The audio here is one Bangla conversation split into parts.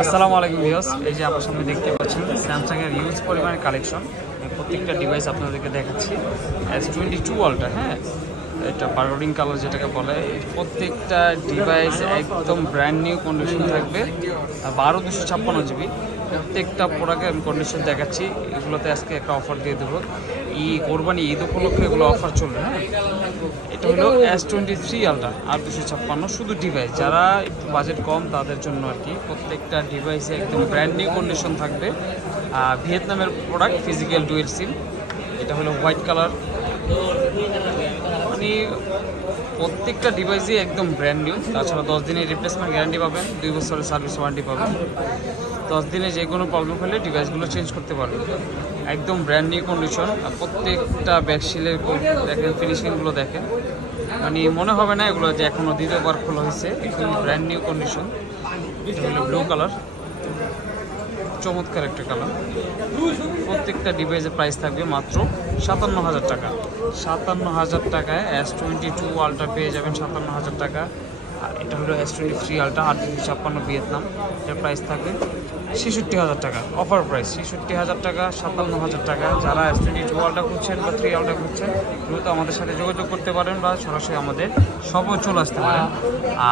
আসসালামু আলাইকুম ভিউয়ার্স, এই যে আপনার সামনে দেখতে পাচ্ছেন স্যামসাং এর ইউজ পরিমাণের কালেকশন। প্রত্যেকটা ডিভাইস আপনাদেরকে দেখাচ্ছি। S22 আলট্রা, হ্যাঁ, এটা বার্গোডিং কালার যেটাকে বলে। প্রত্যেকটা ডিভাইস একদম ব্র্যান্ড নিউ কন্ডিশন থাকবে। 12/256 GB প্রত্যেকটা প্রোডাক্টের আমি কন্ডিশন দেখাচ্ছি। এগুলোতে আজকে একটা অফার দিয়ে দেবো, কোরবানি ঈদ উপলক্ষে এগুলো অফার চলবে। হ্যাঁ, এটা হলো S23 আলট্রা 8/256 শুধু ডিভাইস। যারা একটু বাজেট কম তাদের জন্য আর কি। প্রত্যেকটা ডিভাইসে একদম ব্র্যান্ড নিউ কন্ডিশন থাকবে। ভিয়েতনামের প্রোডাক্ট, ফিজিক্যাল ডুয়েল সিম। এটা হলো হোয়াইট কালার। মানে প্রত্যেকটা ডিভাইসই একদম ব্র্যান্ড নিউ। তাছাড়া 10 দিনের রিপ্লেসমেন্ট গ্যারান্টি পাবেন, 2 বছরের সার্ভিস ওয়ারেন্টি পাবেন। 10 দিনে যে কোনো প্রবলেম হলে ডিভাইসগুলো চেঞ্জ করতে পারবেন। একদম ব্র্যান্ড নিউ কন্ডিশন। আর প্রত্যেকটা ব্যাকশিলের দেখেন, ফিনিশিংগুলো দেখেন, মানে মনে হবে না এগুলো যে এখনও দ্বিতীয়বার খোলা হয়েছে। একদম ব্র্যান্ড নিউ কন্ডিশন। এটা হলো ব্লু কালার, চমৎকার একটা কালার। প্রত্যেকটা ডিভাইসের প্রাইস থাকবে মাত্র 57,000 টাকা। 57,000 টাকায় S22 আলট্রা পেয়ে যাবেন 57,000 টাকা। আর এটা হলো S23 আলট্রা 8/256 ভিয়েতনাম। এটার প্রাইস থাকবে 66,000 টাকা। অফার প্রাইস 66,000 টাকা, 57,000 টাকা। যারা S22 আলট্রা খুঁজছেন বা 3 আলট্রা খুঁজছেন, দ্রুত আমাদের সাথে যোগাযোগ করতে পারেন বা সরাসরি আমাদের শপে চলে আসতে পারেন।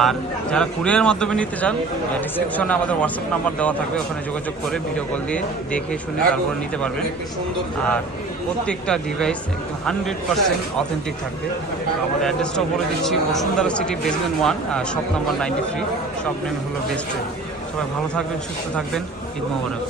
আর যারা কুরিয়ারের মাধ্যমে নিতে চান, ডিসক্রিপশনে আমাদের হোয়াটসঅ্যাপ নাম্বার দেওয়া থাকবে, ওখানে যোগাযোগ করে ভিডিও কল দিয়ে দেখে শুনে তারপরে নিতে পারবেন। আর প্রত্যেকটা ডিভাইস একদম 100% অথেন্টিক থাকবে। আমাদের অ্যাড্রেসটাও বলে দিচ্ছি, Bashundhara city basement 1, shop number 93। Shop name হলো বেস্ট ফ্রেন্ড। সবাই ভালো থাকবেন, সুস্থ থাকবেন। ঈদ মোবারক।